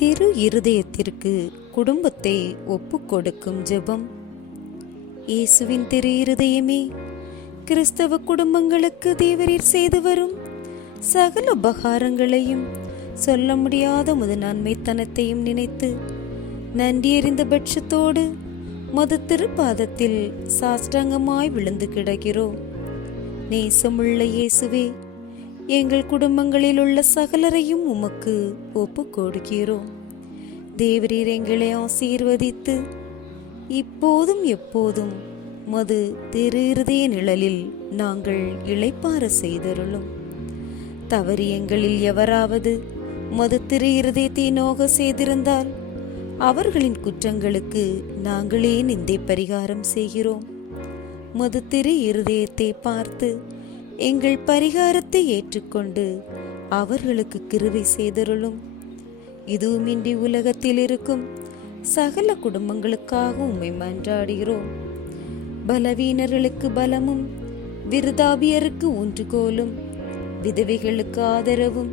திரு இருதயத்திற்கு குடும்பத்தை ஒப்புக்கொடுக்கும் ஜெபம். இயேசுவின் திரு இருதயமே கிறிஸ்தவ குடும்பங்களுக்கு தேவரீர் செய்து வரும் சகல உபகாரங்களையும் சொல்ல முடியாத முது நன்மைத்தனத்தையும் நினைத்து நன்றியறிந்த பட்சத்தோடு மது திருப்பாதத்தில் சாஷ்டாங்கமாய் விழுந்து கிடக்கிறோம். நேசமுள்ள இயேசுவே எங்கள் குடும்பங்களில் உள்ள சகலரையும் உமக்கு ஒப்பு கொடுக்கிறோம் தேவரீர் எங்களை ஆசீர்வதித்து இப்போதும் எப்போதும் மது திரு இருதய நிழலில் நாங்கள் இளைப்பார செய்தருளும். தவறு எங்களில் எவராவது மது திரு இருதயத்தை நோக செய்திருந்தால் அவர்களின் குற்றங்களுக்கு நாங்களே நிந்தை பரிகாரம் செய்கிறோம். மது திரு இருதயத்தை பார்த்து எங்கள் பரிகாரத்தை ஏற்றுக்கொண்டு அவர்களுக்கு கிருவை செய்தருளும். இதுவுமின்றி உலகத்தில் இருக்கும் சகல குடும்பங்களுக்காக உம்மை மன்றாடுகிறோம். பலவீனர்களுக்கு பலமும் விருதாபியருக்கு ஊன்றுகோலும் விதவைகளுக்கு ஆதரவும்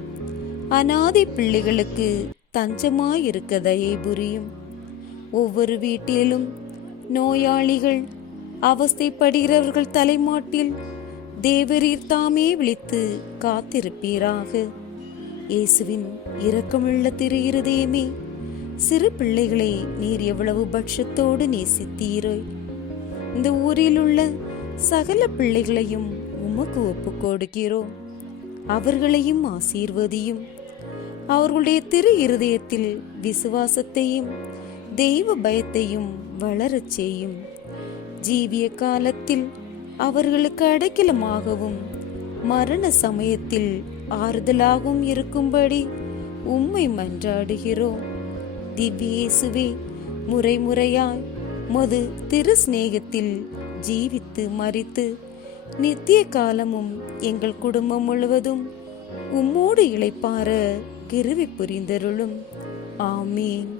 அனாதை பிள்ளைகளுக்கு தஞ்சமாயிருக்க தயை புரியும். ஒவ்வொரு வீட்டிலும் நோயாளிகள் அவஸ்தைப்படுகிறவர்கள் தலைமாட்டில் தேவரீர் தாமே விழித்து காத்திருப்பீராக. இயேசுவின் இரக்கமுள்ள திரு இருதயமே சிறு பிள்ளைகளை நீர் எவ்வளவு பட்சத்தோடு நேசித்தீரோ. இந்த ஊரில் உள்ள சகல பிள்ளைகளையும் உமக்கு ஒப்பு கொடுக்கிறோம் அவர்களையும் ஆசீர்வதியும். அவர்களுடைய திரு இருதயத்தில் விசுவாசத்தையும் தெய்வ பயத்தையும் வளரச் செய்யும். ஜீவிய காலத்தில் அவர்களுக்கு அடைக்கலமாகவும் மரண சமயத்தில் ஆறுதலாகவும் இருக்கும்படி உம்மை மன்றாடுகிறோம். திவ்யேசுவே முறை முறையாய் மது திரு சிநேகத்தில் ஜீவித்து மறித்து நித்திய காலமும் எங்கள் குடும்பம் முழுவதும் உம்மோடு இழைப்பார கிருவி புரிந்தருளும். ஆமீன்.